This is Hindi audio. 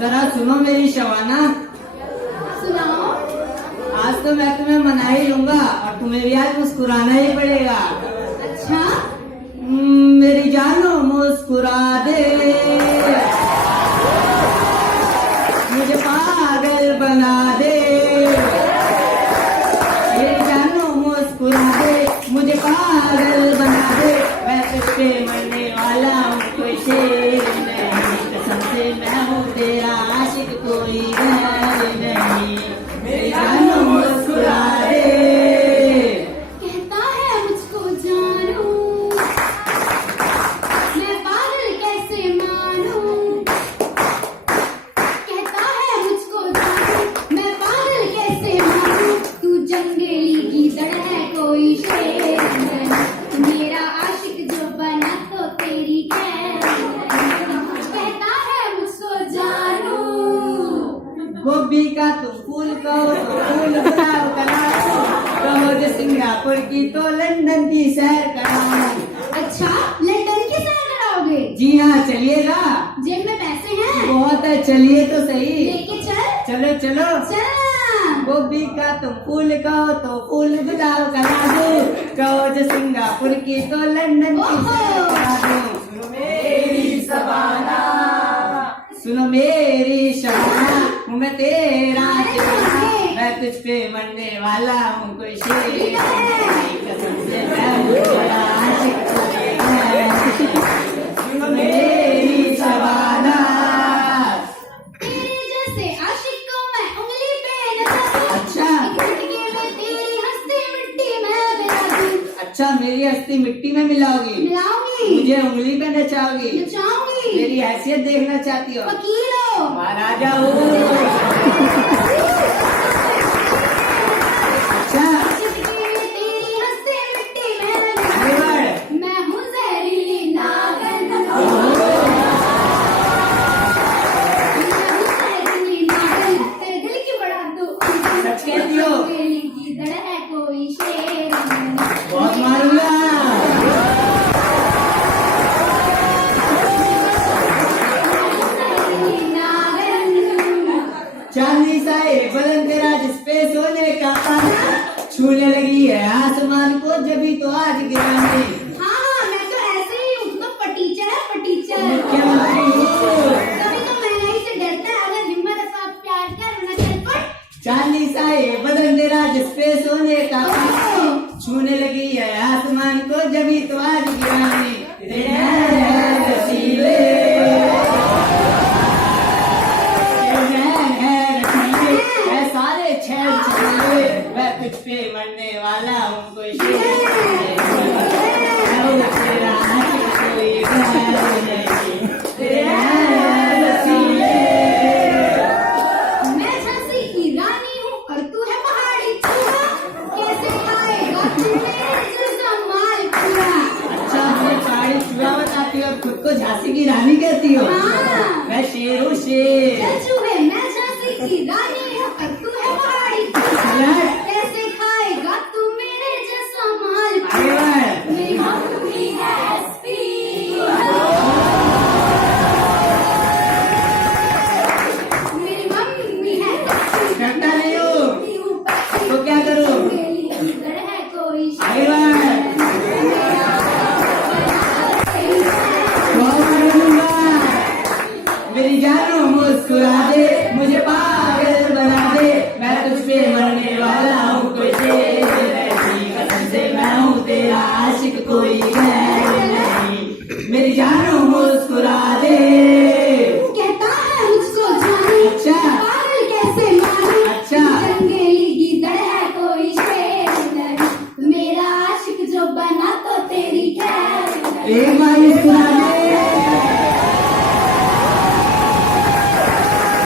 जरा सुनो मेरी शबाना। सुनाओ। आज तो मैं तुम्हें मना ही लूंगा और तुम्हें भी आज मुस्कुराना ही पड़ेगा। अच्छा। मेरी जानो मुस्कुरा दे, मुझे पागल बना दे। मेरी जानो मुस्कुरा दे, मुझे पागल बना दे। मैं तुझसे मरने वाला हूँ, कोई शेर नहीं, कसम से मैं हूँ तेरा आशिक, कोई गैर नहीं। मेरी जानो मुस्कुरा दे। कहता है मुझको जानू, मैं पागल कैसे मानूं। कहता है मुझको जानू, मैं पागल कैसे मानूं। तू जंगली गीदड़ है, कोई शेर नहीं, मेरा आशिक जो बना तो तेरी खैर नहीं। कहता है मुझको जानू। गोभी का तुम फूल कहो तो फूल गुलाब कराओ, कहो जो सिंगापुर की तो लंदन की सैर कराओ। अच्छा, लंदन की सैर कराओगे? जी हाँ, चलिएगा। जेब में पैसे हैं? बहुत है, चलिए तो सही। लेके चल। चलो चलो। चल। गोभी का तुम फूल कहो तो फूल गुलाब करा दो, कहो जो सिंगापुर की तो लंदन की सैर करा दो। सुनो मेरी शबाना, सुनो मेरी शबाना, हूँ मैं तेरा दीवाना। मैं तुझ पे मरने वाला हूँ, कोई शेर नहीं, कसम से मैं हूँ तेरा आशिक, कोई गैर नहीं। सुनो मेरी शबाना। तेरे जैसे आशिक को मैं उंगली पे नचा दूं। अच्छा। एक झटके में तेरी हस्ती मिट्टी में मिला दूं। अच्छा, मेरी हस्ती मिट्टी में मिलाओगी, मिलाऊंगी, मुझे उंगली पे नचाओगी, नचाऊंगी। मेरी हैसियत देखना चाहती हो? वकील हो। महाराजा हो। अच्छा, झटके में तेरी हस्ती मिट्टी में आगे मिला बढ़। दूं। मैं हूँ जहरीली नागिन, मैं हूँ जहरीली नागिन, तेरे दिल की बढ़ा दूं। सच कहती हो? जंगली गीदड़ है, कोई शेर नहीं, बहुत मारूंगा। चांदी सा एक बदन तेरा, जिसपे सोने का तारा, छूने लगी है आसमान को जभी तो आज गिराने। हाँ, मैं तो ऐसे ही हूँ, तो फटीचर है, फटीचर। मुख्यमंत्री हूँ। तभी तो महंगाई से डरता है, अगर हिम्मत है तो आप प्यार कर, वरना चल पट। चांदी सा एक बदन तेरा, जिसपे सोने का तारा, छूने लगी है आसमान को जभी तो आज गिराने। तेरे नैन रसीले, सारे छेड़ छाले, मैं तुझ पे मरने वाला हूँ, कोई शेर नहीं, मैं हूँ तेरा आशिक, कोई गैर नहीं। तेरे नैन रसीले। मैं झांसी की रानी हूँ और तू है पहाड़ी चूहा, कैसे खाएगा तू मेरे जैसा माल पूरा। अच्छा, मुझे पहाड़ी चूहा बताती हो और खुद को झांसी की रानी कहती हो? हाँ। मैं शेर हूँ, शेर। चल चूहे, मैं झांसी की रानी हूँ और तू है पहाड़ी चूहा, कैसे खाएगा तू मेरे जैसा माल आगे पूरा। बढ़। मेरी मम्मी है SP, मेरी मम्मी है करता नहीं हूँ तो क्या करूँ? है, कोई आगे बढ़। बहुत मारूंगा। मेरी जानो मुस्कुरा दे, मुझे पागल बना दे। मैं तुझ पे मरने वाला हूँ, कोई शेर नहीं, कसम से मैं हूँ तेरा आशिक, कोई गैर नहीं। मेरी जानो मुस्कुरा दे। कहता है मुझको जानू, अच्छा। पागल कैसे मानूं। अच्छा। जंगली गीदड़ है, कोई शेर नहीं, मेरा आशिक जो बना तो तेरी खैर नहीं। एक बार मुस्कुरा